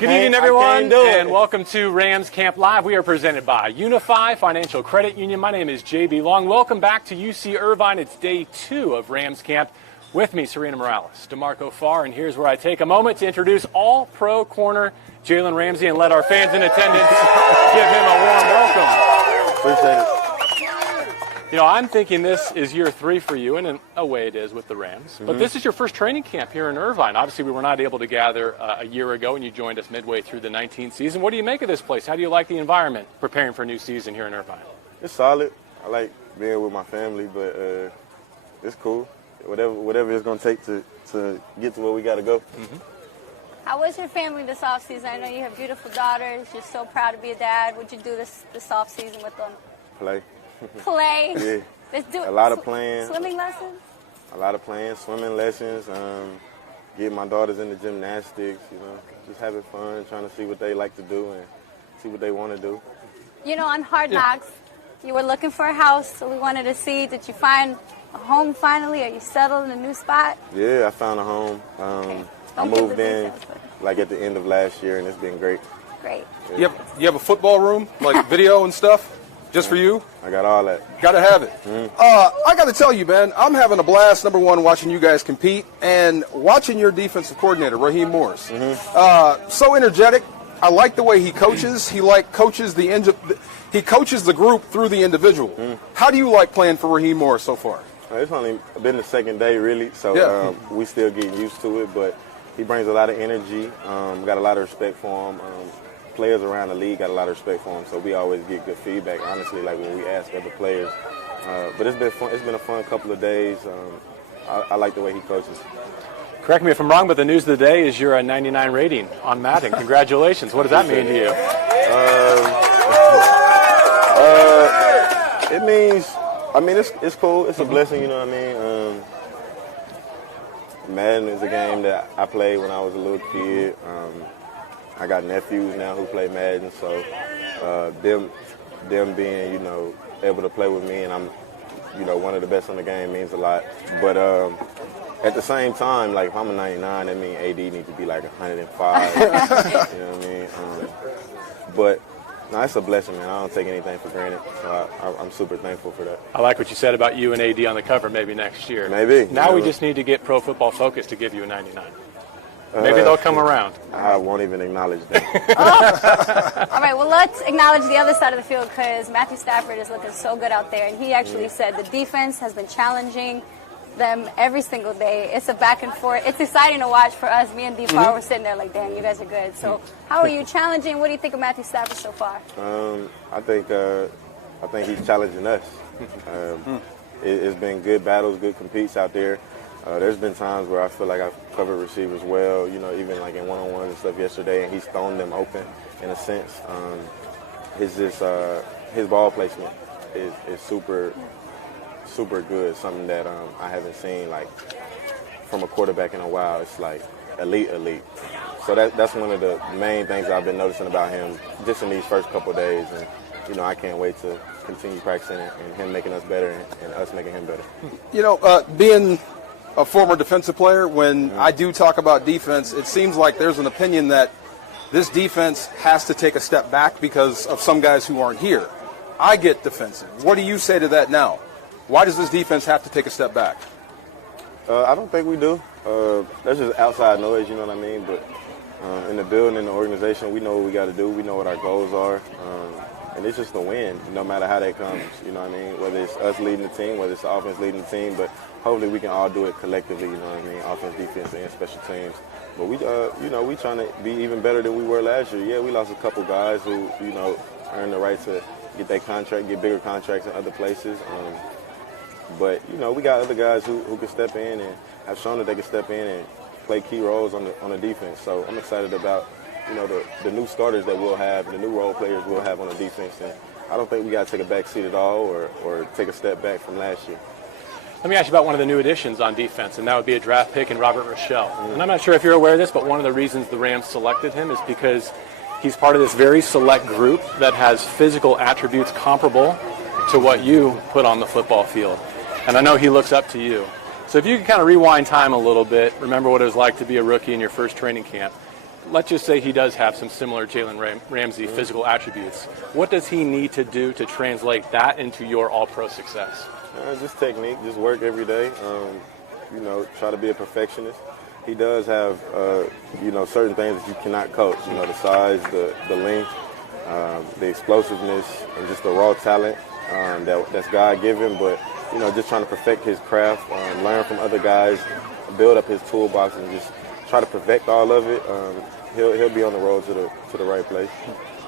Good evening, everyone, and welcome to Rams Camp Live. We are presented by UNIFY Financial Credit Union. My name is JB Long. Welcome back to UC Irvine. It's day 2 of Rams Camp. With me, Sarina Morales, DeMarco Farr, and here's where I take a moment to introduce All-Pro corner Jalen Ramsey and let our fans in attendance give him a warm welcome. Appreciate it. You know, I'm thinking this is year 3 for you, and in a way it is with the Rams. But this is your first training camp here in Irvine. Obviously, we were not able to gather a year ago, and you joined us midway through the 19th season. What do you make of this place? How do you like the environment preparing for a new season here in Irvine? It's solid. I like being with my family, but it's cool. Whatever it's going to take to get to where we got to go. How was your family this offseason? I know you have beautiful daughters. You're so proud to be a dad. What'd you do this offseason with them? Play. Play? Yeah. Let's do it. A lot of playing. Swimming lessons? A lot of playing, swimming lessons, getting my daughters into gymnastics, you know, just having fun, trying to see what they like to do and see what they want to do. You know, on Hard Knocks, you were looking for a house, so we wanted to see, did you find a home finally? Are you settled in a new spot? Yeah, I found a home. I moved in like at the end of last year, and it's been great. Great. Yeah. You have a football room, like video and stuff, just for you? I got all that. Got to have it. I got to tell you, man, I'm having a blast, number one, watching you guys compete and watching your defensive coordinator, Raheem Morris. So energetic. I like the way he coaches. He coaches the group through the individual. How do you like playing for Raheem Morris so far? It's only been the second day, really, so we still getting used to it, but he brings a lot of energy. Got a lot of respect for him. Players around the league got a lot of respect for him, so we always get good feedback, honestly, like when we ask other players. But it's been fun. It's been a fun couple of days. I like the way he coaches. Correct me if I'm wrong, but the news of the day is you're a 99 rating on Madden. Congratulations. What does that mean to you? It means, it's cool. It's a blessing, you know what I mean? Madden is a game that I played when I was a little kid. I got nephews now who play Madden, so them being, you know, able to play with me and I'm, you know, one of the best in the game means a lot. But at the same time, like if I'm a 99, that means AD needs to be like 105. You know what I mean? But no, it's a blessing, man. I don't take anything for granted, so I'm super thankful for that. I like what you said about you and AD on the cover maybe next year. Maybe. Now we just need to get Pro Football Focus to give you a 99. Maybe they'll come around. I won't even acknowledge that. All right, well, let's acknowledge the other side of the field because Matthew Stafford is looking so good out there, and he actually said the defense has been challenging them every single day. It's a back and forth. It's exciting to watch for us. Me and D. Farr were sitting there like, damn, you guys are good. So how are you challenging? What do you think of Matthew Stafford so far? I think he's challenging us. It's been good battles, good competes out there. There's been times where I feel like I've covered receivers well, you know, even like in one-on-ones and stuff yesterday, and he's thrown them open in a sense. His ball placement is super good, something that I haven't seen like from a quarterback in a while. It's like elite. So that's one of the main things I've been noticing about him just in these first couple of days, and you know I can't wait to continue practicing and him making us better and us making him better. You know, being a former defensive player, when I do talk about defense, it seems like there's an opinion that this defense has to take a step back because of some guys who aren't here. I get defensive. What do you say to that now? Why does this defense have to take a step back? I don't think we do. That's just outside noise, you know what I mean? But in the building, in the organization, we know what we got to do. We know what our goals are. And it's just a win, no matter how that comes, you know what I mean? Whether it's us leading the team, whether it's the offense leading the team, but hopefully we can all do it collectively, you know what I mean? Offense, defense, and special teams. But we, we trying to be even better than we were last year. Yeah, we lost a couple guys who, you know, earned the right to get their contract, get bigger contracts in other places. But, you know, we got other guys who can step in and have shown that they can step in and play key roles on the defense. So I'm excited about, you know, the new starters that we'll have and the new role players we'll have on the defense. And I don't think we got to take a back seat at all or take a step back from last year. Let me ask you about one of the new additions on defense, and that would be a draft pick in Robert Rochelle. And I'm not sure if you're aware of this, but one of the reasons the Rams selected him is because he's part of this very select group that has physical attributes comparable to what you put on the football field. And I know he looks up to you. So if you could kind of rewind time a little bit, remember what it was like to be a rookie in your first training camp, let's just say he does have some similar Jalen Ramsey physical attributes. What does he need to do to translate that into your all-pro success? Just technique, just work every day. Try to be a perfectionist. He does have, certain things that you cannot coach. The size, the length, the explosiveness, and just the raw talent that's God-given. But, just trying to perfect his craft, learn from other guys, build up his toolbox, and just try to perfect all of it. He'll be on the road to the right place.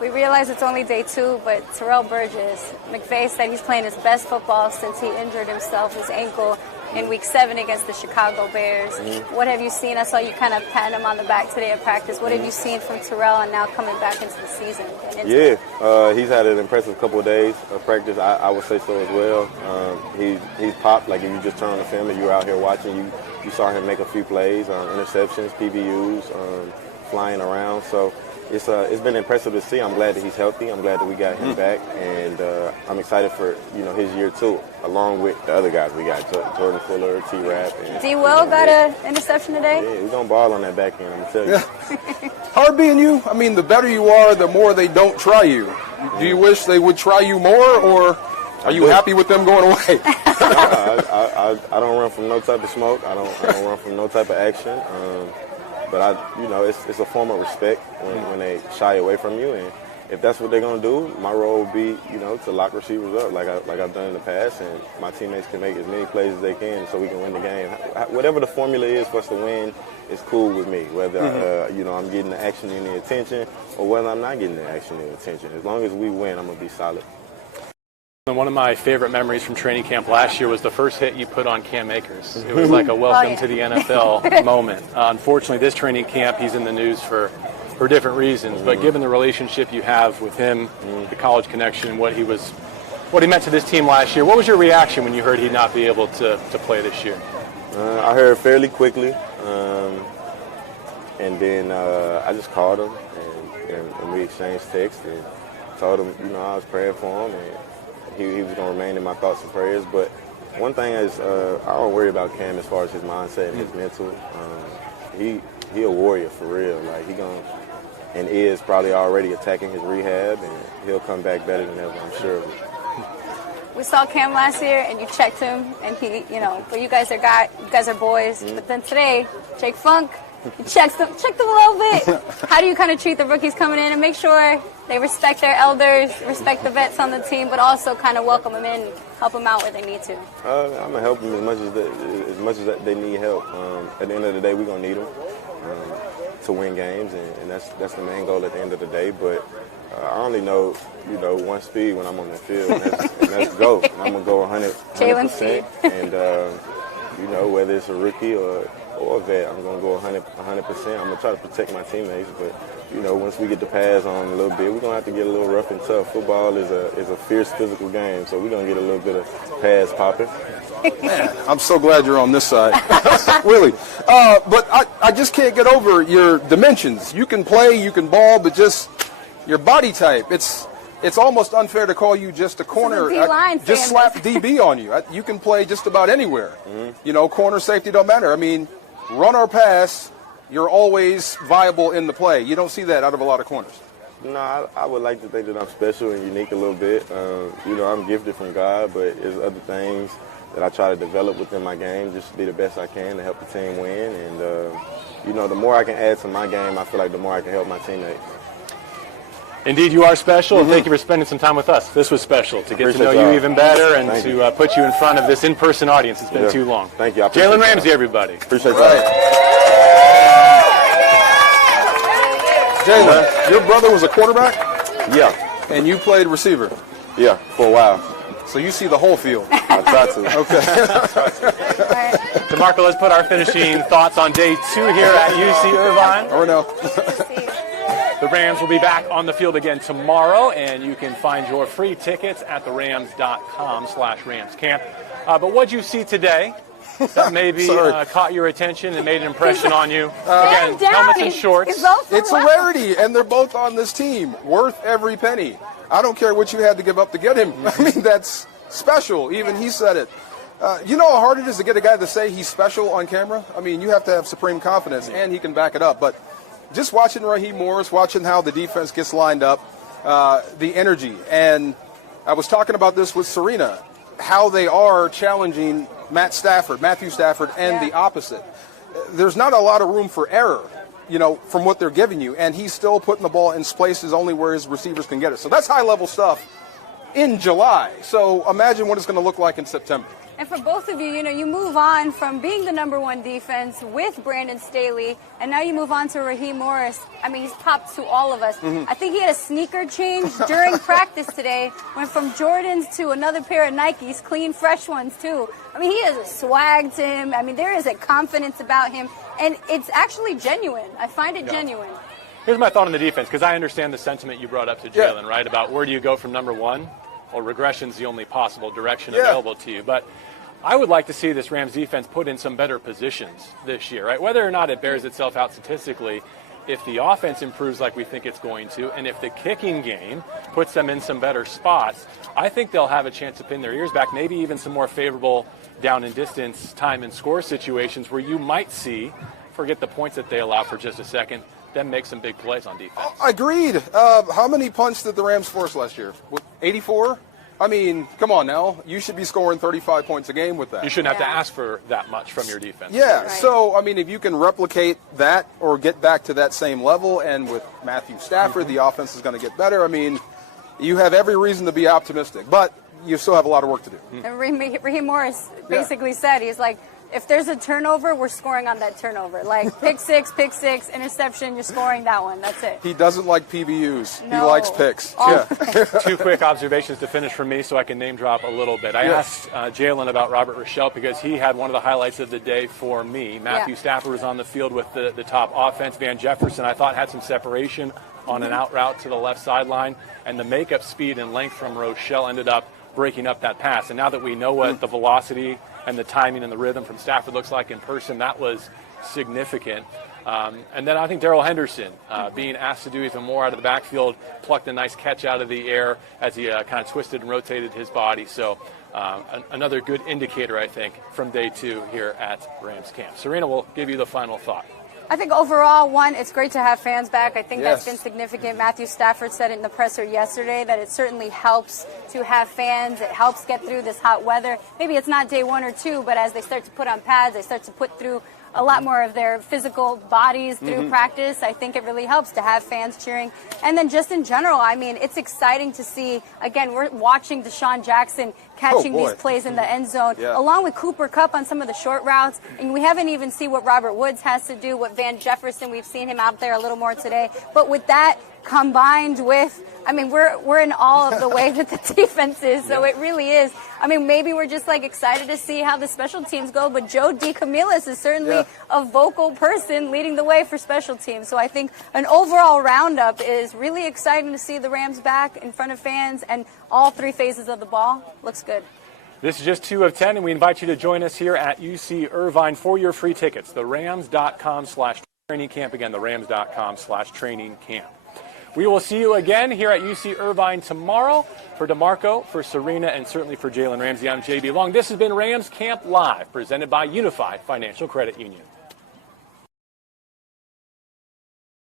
We realize it's only day 2, but Terrell Burgess, McVay said he's playing his best football since he injured himself, his ankle, in Week 7 against the Chicago Bears. What have you seen? I saw you kind of patting him on the back today at practice. What have you seen from Terrell and now coming back into the season? He's had an impressive couple of days of practice. I would say so as well. He's popped. Like if you just turn on the film and you were out here watching, you saw him make a few plays, interceptions, PBUs, flying around. So it's been impressive to see. I'm glad that he's healthy. I'm glad that we got him back, and I'm excited for his year too, along with the other guys we got, Jordan Fuller, T-Rap. D. Will got an interception today. Yeah, we're gonna ball on that back end. I'm gonna tell you. Hard being you. I mean, the better you are, the more they don't try you. Do you wish they would try you more, or are you happy with them going away? I don't run from no type of smoke. I don't run from no type of action. But it's a form of respect when they shy away from you, and if that's what they're gonna do, my role will be, to lock receivers up like I've done in the past, and my teammates can make as many plays as they can so we can win the game. Whatever the formula is for us to win is cool with me. Whether I'm getting the action and the attention, or whether I'm not getting the action and the attention. As long as we win, I'm gonna be solid. One of my favorite memories from training camp last year was the first hit you put on Cam Akers. It was like a welcome to the NFL moment. Unfortunately, this training camp, he's in the news for different reasons. But given the relationship you have with him, the college connection, what he meant to this team last year, what was your reaction when you heard he'd not be able to play this year? I heard fairly quickly, and then I just called him and we exchanged texts and told him, I was praying for him and he was going to remain in my thoughts and prayers. But one thing is, I don't worry about Cam as far as his mindset and his mental. He a warrior for real. Like and is probably already attacking his rehab, and he'll come back better than ever, I'm sure of it. We saw Cam last year, and you checked him, and he, but you guys are boys. But then today, Jake Funk, you checked them a little bit. How do you kind of treat the rookies coming in and make sure they respect their elders, respect the vets on the team, but also kind of welcome them in, help them out where they need to? I'm gonna help them as much as they need help. At the end of the day, we're gonna need them to win games, and that's the main goal at the end of the day. But I only know one speed when I'm on the field, and that's go. And I'm gonna go 100%. And whether it's a rookie or a vet, I'm gonna go 100%. I'm gonna try to protect my teammates, but once we get the pads on a little bit, we're gonna have to get a little rough and tough. Football is a fierce physical game, so we're gonna get a little bit of pads popping. Man, I'm so glad you're on this side. Really. But I just can't get over your dimensions. You can play, you can ball, but just your body type. It's almost unfair to call you just a corner. Just slap DB on you. You can play just about anywhere. Corner, safety, don't matter. I mean, run or pass, you're always viable in the play. You don't see that out of a lot of corners. No, I would like to think that I'm special and unique a little bit. I'm gifted from God, but there's other things that I try to develop within my game, just to be the best I can to help the team win. And, the more I can add to my game, I feel like the more I can help my teammates. Indeed, you are special, and thank you for spending some time with us. This was special, to get to know you even better and to put you in front of this in-person audience. It's been too long. Thank you. Jalen Ramsey, everybody. Appreciate that. Jalen, your brother was a quarterback? Yeah. And you played receiver? Yeah, for a while. So you see the whole field? I try to. Okay. DeMarco, let's put our finishing thoughts on day 2 here at UC Irvine. Or no. The Rams will be back on the field again tomorrow, and you can find your free tickets at therams.com/ramscamp. But what did you see today that maybe caught your attention and made an impression on you? Again, helmets and shorts. It's a rarity, and they're both on this team. Worth every penny. I don't care what you had to give up to get him. I mean, that's special. Even he said it. You know how hard it is to get a guy to say he's special on camera? I mean, you have to have supreme confidence, and he can back it up. But just watching Raheem Morris, watching how the defense gets lined up, the energy. And I was talking about this with Sarina, how they are challenging Matthew Stafford, and the opposite. There's not a lot of room for error, from what they're giving you. And he's still putting the ball in places only where his receivers can get it. So that's high-level stuff in July. So imagine what it's going to look like in September. And for both of you, you move on from being the #1 defense with Brandon Staley, and now you move on to Raheem Morris. I mean, he's popped to all of us. I think he had a sneaker change during practice today. Went from Jordans to another pair of Nikes, clean, fresh ones, too. I mean, he has a swag to him. I mean, there is a confidence about him, and it's actually genuine. I find it genuine. Here's my thought on the defense, because I understand the sentiment you brought up to Jalen, right, about where do you go from #1? Well, regression's the only possible direction available to you. But I would like to see this Rams defense put in some better positions this year, right? Whether or not it bears itself out statistically, if the offense improves like we think it's going to, and if the kicking game puts them in some better spots, I think they'll have a chance to pin their ears back, maybe even some more favorable down and distance time and score situations where you might see, forget the points that they allow for just a second, them make some big plays on defense. Agreed. How many punts did the Rams force last year? 84? I mean, come on now. You should be scoring 35 points a game with that. You shouldn't have to ask for that much from your defense. Yeah, Right. So, I mean, if you can replicate that or get back to that same level, and with Matthew Stafford, the offense is going to get better, I mean, you have every reason to be optimistic. But you still have a lot of work to do. And Raheem Morris basically said, he's like, if there's a turnover, we're scoring on that turnover. Like, pick six, interception, you're scoring that one. That's it. He doesn't like PBUs. No. He likes picks. Two quick observations to finish from me so I can name drop a little bit. I asked Jalen about Robert Rochelle because he had one of the highlights of the day for me. Matthew Stafford was on the field with the top offense. Van Jefferson, I thought, had some separation on an out route to the left sideline. And the makeup speed and length from Rochelle ended up breaking up that pass. And now that we know what the velocity and the timing and the rhythm from Stafford looks like in person, that was significant. And then I think Darrell Henderson, being asked to do even more out of the backfield, plucked a nice catch out of the air as he kind of twisted and rotated his body. So another good indicator, I think, from day 2 here at Rams camp. Sarina will give you the final thought. I think overall, one, it's great to have fans back. I think that's been significant. Matthew Stafford said it in the presser yesterday that it certainly helps to have fans. It helps get through this hot weather. Maybe it's not day 1 or 2, but as they start to put on pads, they start to put through a lot more of their physical bodies through practice. I think it really helps to have fans cheering. And then just in general, I mean, it's exciting to see, again, we're watching Deshaun Jackson catching these plays in the end zone, along with Cooper Kupp on some of the short routes. And we haven't even seen what Robert Woods has to do, what Van Jefferson, we've seen him out there a little more today. But with that combined with, I mean, we're in awe of the way that the defense is. So it really is. I mean, maybe we're just like excited to see how the special teams go, but Joe DeCamillis is certainly a vocal person leading the way for special teams. So I think an overall roundup is really exciting to see the Rams back in front of fans, and all 3 phases of the ball looks good. This is just 2 of 10, and we invite you to join us here at UC Irvine for your free tickets. therams.com/training camp. Again, therams.com/training camp. We will see you again here at UC Irvine tomorrow. For DeMarco, for Sarina, and certainly for Jalen Ramsey, I'm JB Long. This has been Rams Camp Live, presented by UNIFY Financial Credit Union.